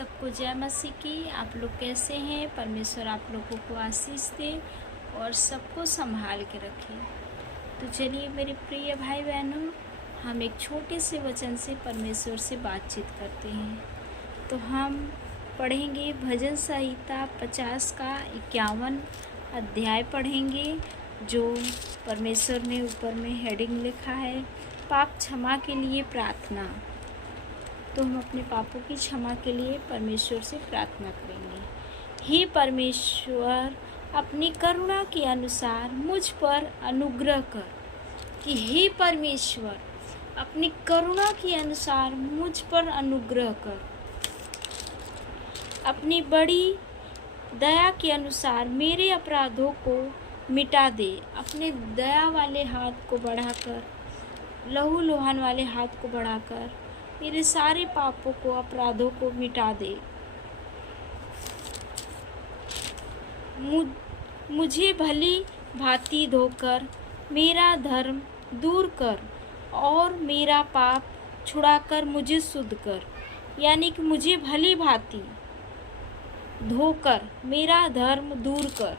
सबको जय मसीह की। आप लोग कैसे हैं? परमेश्वर आप लोगों को आशीष दे और सबको संभाल के रखे। तो चलिए मेरे प्रिय भाई बहनों, हम एक छोटे से वचन से परमेश्वर से बातचीत करते हैं। तो हम पढ़ेंगे भजन संहिता 50 का 51 अध्याय पढ़ेंगे, जो परमेश्वर ने ऊपर में हेडिंग लिखा है, पाप क्षमा के लिए प्रार्थना। तो हम अपने पापों की क्षमा के लिए परमेश्वर से प्रार्थना करेंगे। हे परमेश्वर, अपनी करुणा के अनुसार मुझ पर अनुग्रह कर। कि हे परमेश्वर, अपनी करुणा के अनुसार मुझ पर अनुग्रह कर। अपनी बड़ी दया के अनुसार मेरे अपराधों को मिटा दे। अपने दया वाले हाथ को बढ़ाकर, लहू लुहान वाले हाथ को बढ़ाकर मेरे सारे पापों को, अपराधों को मिटा दे। मुझे भली भांति धोकर मेरा धर्म दूर कर और मेरा पाप छुड़ाकर मुझे शुद्ध कर। यानी कि मुझे भली भांति धोकर मेरा धर्म दूर कर,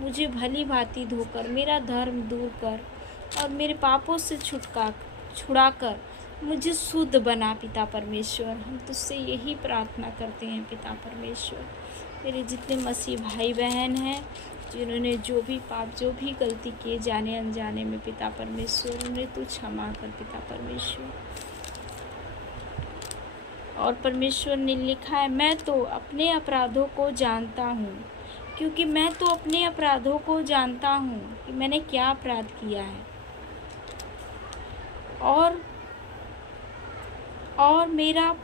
मुझे भली भांति धोकर मेरा धर्म दूर कर और मेरे पापों से छुड़ाकर मुझे शुद्ध बना। पिता परमेश्वर, हम तुझसे यही प्रार्थना करते हैं। पिता परमेश्वर, मेरे जितने मसीह भाई बहन हैं जिन्होंने जो भी पाप, जो भी गलती किए जाने अनजाने में, पिता परमेश्वर उन्हें तू क्षमा कर। पिता परमेश्वर, और परमेश्वर ने लिखा है, मैं तो अपने अपराधों को जानता हूँ, क्योंकि मैं तो अपने अपराधों को जानता हूँ कि मैंने क्या अपराध किया है, और मेरा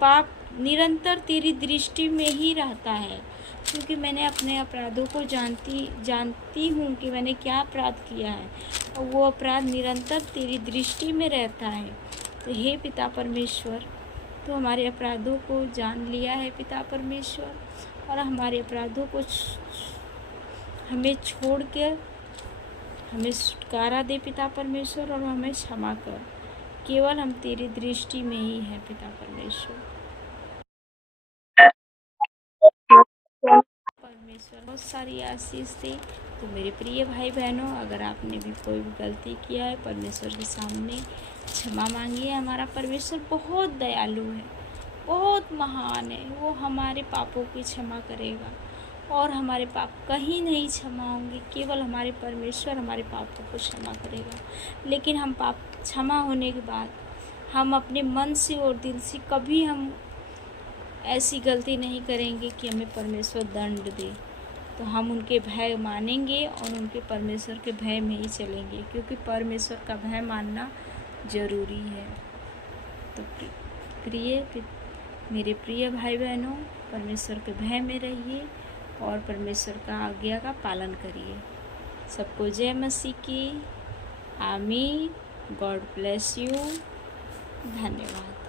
पाप निरंतर तेरी दृष्टि में ही रहता है। क्योंकि मैंने अपने अपराधों को जानती हूँ कि मैंने क्या अपराध किया है, और वो अपराध निरंतर तेरी दृष्टि में रहता है। तो हे पिता परमेश्वर, तो हमारे अपराधों को जान लिया है पिता परमेश्वर, और हमारे अपराधों को हमें छोड़ के हमें छुटकारा दे पिता परमेश्वर, और हमें क्षमा कर। केवल हम तेरी दृष्टि में ही हैं पिता परमेश्वर। परमेश्वर बहुत सारी आशीष दे। तो मेरे प्रिय भाई बहनों, अगर आपने भी कोई भी गलती किया है, परमेश्वर के सामने क्षमा मांगिए। हमारा परमेश्वर बहुत दयालु है, बहुत महान है। वो हमारे पापों की क्षमा करेगा, और हमारे पाप कहीं नहीं क्षमा होंगे। केवल हमारे परमेश्वर हमारे पापों को क्षमा करेगा। लेकिन हम पाप क्षमा होने के बाद हम अपने मन से और दिल से कभी हम ऐसी गलती नहीं करेंगे कि हमें परमेश्वर दंड दे। तो हम उनके भय मानेंगे और उनके परमेश्वर के भय में ही चलेंगे, क्योंकि परमेश्वर का भय मानना ज़रूरी है। तो मेरे प्रिय भाई बहनों, परमेश्वर के भय में रहिए और परमेश्वर का आज्ञा का पालन करिए। सबको जय मसीह की। आमीन। God bless you. धन्यवाद।